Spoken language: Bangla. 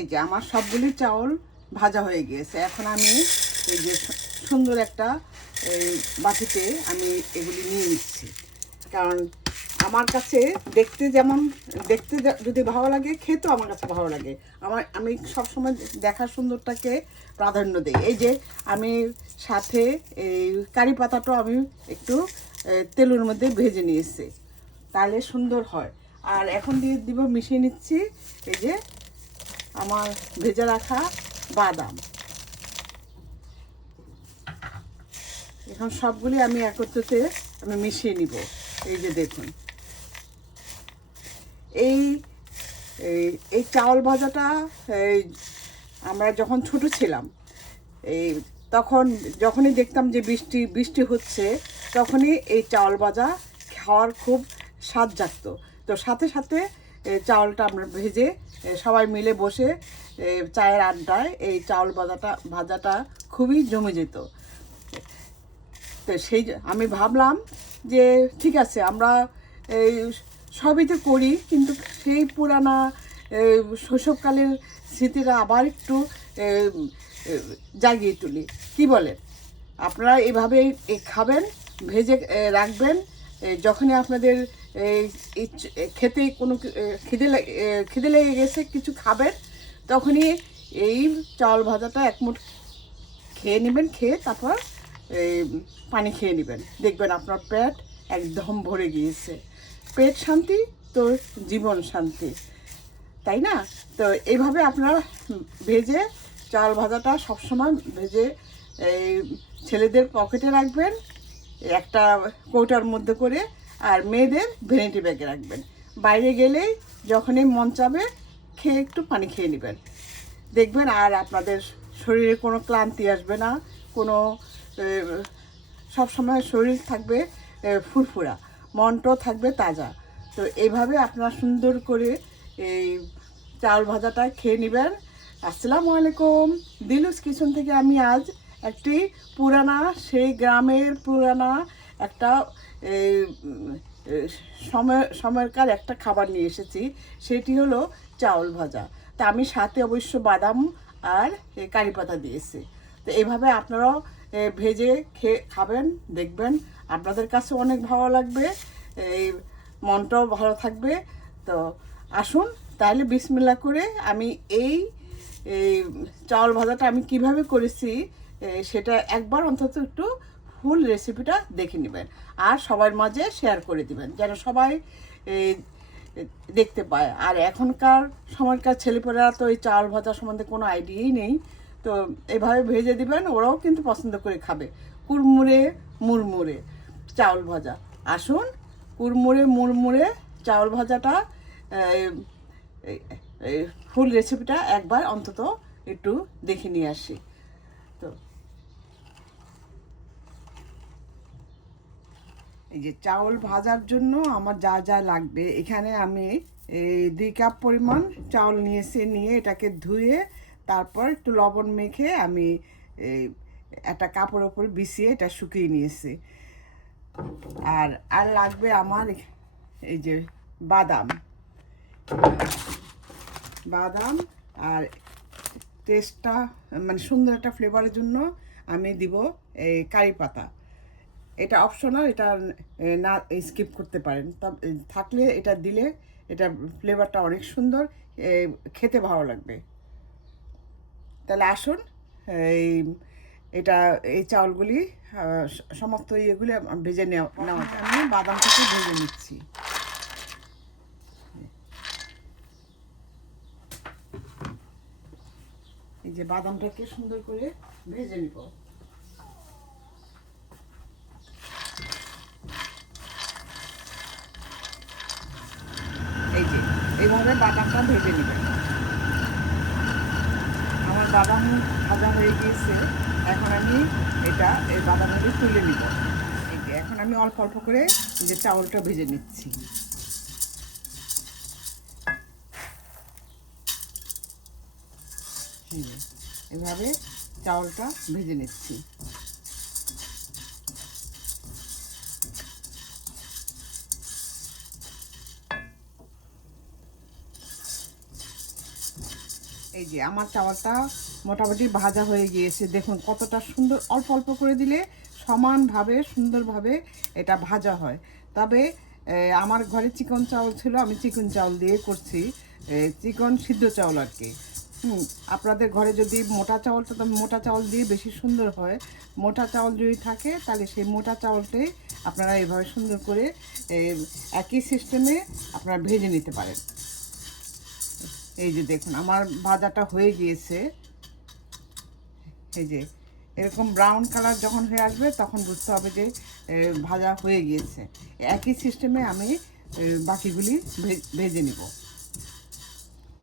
এই যে আমার সবগুলি চাউল ভাজা হয়ে গিয়েছে। এখন আমি এই যে সুন্দর একটা এই বাটিতে আমি এগুলি নিয়ে নিচ্ছি, কারণ আমার কাছে দেখতে যেমন দেখতে যদি ভালো লাগে, খেতেও আমার কাছে ভালো লাগে। আমি সবসময় দেখার সুন্দরটাকে প্রাধান্য দিই। এই যে আমি সাথে এই কারি পাতাটাও আমি একটু তেলের মধ্যে ভেজে নিয়েছি, তাহলে সুন্দর হয়। আর এখন দিয়ে দিব, মিশিয়ে নিচ্ছি এই যে আমার ভেজে রাখা বাদাম। এখন সবগুলি আমি একত্রিতে আমি মিশিয়ে নিব। এই যে দেখুন, এই এই চাউল ভাজাটা আমরা যখন ছোট ছিলাম, এই তখন যখনই দেখতাম যে বৃষ্টি বৃষ্টি হচ্ছে, তখনই এই চাউল ভাজা খাওয়ার খুব স্বাদ জাগতো। তো সাথে সাথে চাউলটা আমরা ভেজে সবাই মিলে বসে চায়ের আড্ডায় এই চাউল ভাজাটা খুবই জমে যেত। তো আমি ভাবলাম যে ঠিক আছে, আমরা এই সবই তো করি, কিন্তু সেই পুরানা শৈশবকালের স্মৃতিটা আবার একটু জাগিয়ে তুলি। কি বলেন? আপনারা এভাবে খাবেন, ভেজে রাখবেন। যখনই আপনাদের খেতে কোনো খিদে লেগে গেছে, কিছু খাবেন, তখনই এই চাউল ভাজাটা এক মুঠ খেয়ে নেবেন। খেয়ে তারপর এই পানি খেয়ে নেবেন, দেখবেন আপনার পেট একদম ভরে গিয়েছে। পেট শান্তি তো জীবন শান্তি, তাই না? তো এইভাবে আপনারা ভেজে চাল ভাজাটা সবসময় ভেজে এই ছেলেদের পকেটে রাখবেন একটা কৌটার মধ্যে করে, আর মেয়েদের ভ্যানিটি ব্যাগে রাখবেন। বাইরে গেলেই যখনই মন চাবে খেয়ে একটু পানি খেয়ে নেবেন, দেখবেন আর আপনাদের শরীরে কোনো ক্লান্তি আসবে না, কোনো সব সময় শরীর থাকবে ফুরফুরা, মনটাও থাকবে তাজা। তো এইভাবে আপনারা সুন্দর করে এই চাল ভাজাটা খেয়ে নেবেন। আসসালামু আলাইকুম। দিলুস কিচেন থেকে আমি আজ একটি সেই গ্রামের পুরানা একটা সময়কার একটা খাবার নিয়ে এসেছি। সেটি হলো চাউল ভাজা। তা আমি সাথে অবশ্য বাদাম আর কারি পাতা দিয়েছি। তো এইভাবে আপনারাও ভেজে খাবেন, দেখবেন আপনাদের কাছে অনেক ভালো লাগবে, এই মনটাও ভালো থাকবে। তো আসুন তাহলে বিসমিল্লাহ করে আমি এই চাউল ভাজাটা আমি কিভাবে করেছি সেটা একবার অন্তত একটু ফুল রেসিপিটা দেখে নেবেন, আর সবার মাঝে শেয়ার করে দিবেন, যেন সবাই দেখতে পায়। আর এখনকার সময়কার ছেলেপেলেরা তো এই চাউল ভাজা সম্বন্ধে কোনো আইডিয়াই নেই। তো এভাবে ভেজে দিবেন, ওরাও কিন্তু পছন্দ করে খাবে। কুড়মুড়ে মুড়মুড়ে চাউল ভাজা। আসুন কুড়মুড়ে মুড়মুড়ে চাউল ভাজাটা ফুল রেসিপিটা একবার অন্তত একটু দেখে নিয়ে আসি। তো এই যে চাউল ভাজার জন্য আমার যা যা লাগবে, এখানে আমি 2 কাপ পরিমাণ চাউল নিয়ে এটাকে ধুয়ে তারপর একটু লবণ মেখে আমি একটা কাপড়ের উপর বিছিয়ে এটা শুকিয়ে নিয়েছি। আর আর লাগবে আমার এই যে বাদাম বাদাম আর টেস্টটা মানে সুন্দর একটা ফ্লেভারের জন্য আমি দিব এই কারি পাতা। এটা অপশনাল, এটা না স্কিপ করতে পারেন, থাকলে এটা দিলে এটা ফ্লেভারটা অনেক সুন্দর, খেতে ভালো লাগবে। তাহলে আসুন এই এটা এই চাউলগুলি সমস্ত ইয়েগুলি ভেজে নেওয়া আমি বাদামটাকে ভেজে নিচ্ছি। এই যে বাদামটাকে সুন্দর করে ভেজে নিব। এই যে এইভাবে বাদামটা ভেজে নেবেন। আমার বাদাম ভাজা হয়ে গিয়েছে, এখন আমি এই বাদামগুলি তুলে নিব। এই যে এখন আমি অল্প অল্প করে যে চাউলটা ভেজে নিচ্ছি। এভাবে চাউলটা ভেজে নিচ্ছি। এই এই যে আমার চাউলটা মোটামুটি ভাজা হয়ে গিয়েছে, দেখুন কতটা সুন্দর। অল্প অল্প করে দিলে সমানভাবে সুন্দরভাবে এটা ভাজা হয়। তবে আমার ঘরে চিকন চাউল ছিল, আমি চিকন চাউল দিয়ে করছি, চিকন সিদ্ধ চাউল আর কি। আপনাদের ঘরে যদি মোটা চাউলটা, তো মোটা চাউল দিয়ে বেশি সুন্দর হয়। মোটা চাউল যদি থাকে তাহলে সেই মোটা চাউলটাই আপনারা এভাবে সুন্দর করে একই সিস্টেমে আপনারা ভেজে নিতে পারেন। এই যে দেখুন আমার ভাজাটা হয়ে গিয়েছে। এই যে এরকম ব্রাউন কালার যখন হয়ে আসবে তখন বুঝতে হবে যে ভাজা হয়ে গিয়েছে। একই সিস্টেমে আমি বাকিগুলি ভেজে নিব।